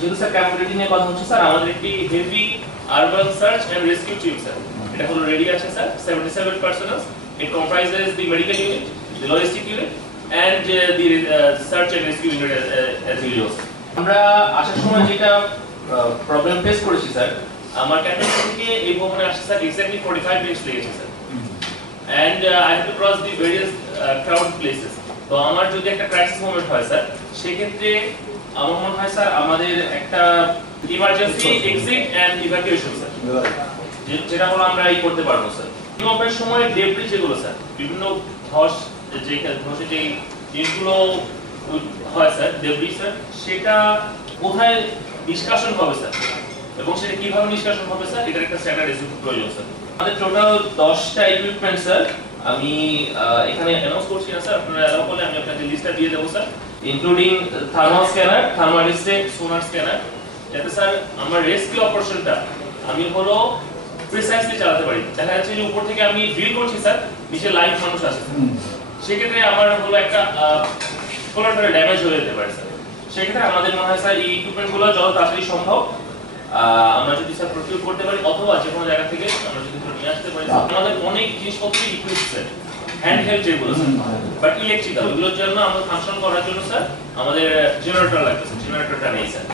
যেহেতু sir capability নিয়ে কথা হচ্ছে স্যার, আমাদের একটি heavy urban search and rescue team sir, এটা হলো রেডি আছে sir, 77 personnels. It comprises the medical unit, the logistic unit and the search and rescue unit as usual. আমরা আসার সময় যেটা প্রবলেম ফেস করেছি স্যার, আমার ক্যাম্পাস থেকে এই ভবনে আসতে স্যার এক্স্যাক্টলি 45 মিনিটস লেগেছে sir, and I have to cross the various crowd places. তো আমার যদি একটা ক্রাইসিস মোমেন্ট হয় স্যার, সেক্ষেত্রে আমার মনে হয় স্যার আমাদের একটা emergency exit and evacuation sir, যেটা হলো আমরা এই করতে পারবো স্যার। ভূমিকম্পের সময় ডেব্রি যেগুলো স্যার, বিভিন্ন ধস ধসে যে জিনিসগুলো হয় স্যার, ডেব্রি স্যার, সেটা কোথায় নিষ্কাশন হবে স্যার এবং সেটা কিভাবে নিষ্কাশন হবে স্যার, এটার একটা স্ট্যান্ডার্ড এসওপি প্রয়োজন স্যার। আমাদের টোটাল 10টা ইকুইপমেন্ট স্যার, আমি এখানে অ্যানাউন্স করছি না স্যার, আপনারা অ্যালাউ করলে আমি আপনাকে লিস্টটা দিয়ে দেবো sir, including thermal scanner, thermal district সোনার স্ক্যানার, যাতে স্যার আমার রেস্কিউ অপারেশনটা আমি হলো প্রিসাইসলি চালাতে পারি। দেখা যাচ্ছে যে উপর থেকে আমি ড্রিল করছি স্যার, নিচে লাইভ মানুষ আছে, সেক্ষেত্রে আমার হলো একটা কোলাটারাল ড্যামেজ হয়ে যেতে পারে স্যার। সেক্ষেত্রে আমাদের মনে হয় স্যার এই ইকুইপমেন্টগুলো যত তাড়াতাড়ি সম্ভব আমরা যদি স্যার প্রকিউর করতে পারি, অথবা যে কোনো জায়গা থেকে আমরা যদি নিয়ে আসতে পারি। আমাদের অনেক জিনিসপত্র ইকুইপড স্যার, হ্যান্ড হেল্ড যেগুলো স্যার, বাট ইলেকট্রিক্যাল, ওগুলোর জন্য আমাদের ফাংশন করার জন্য স্যার আমাদের জেনারেটর লাগবে স্যার, জেনারেটরটা নেই স্যার।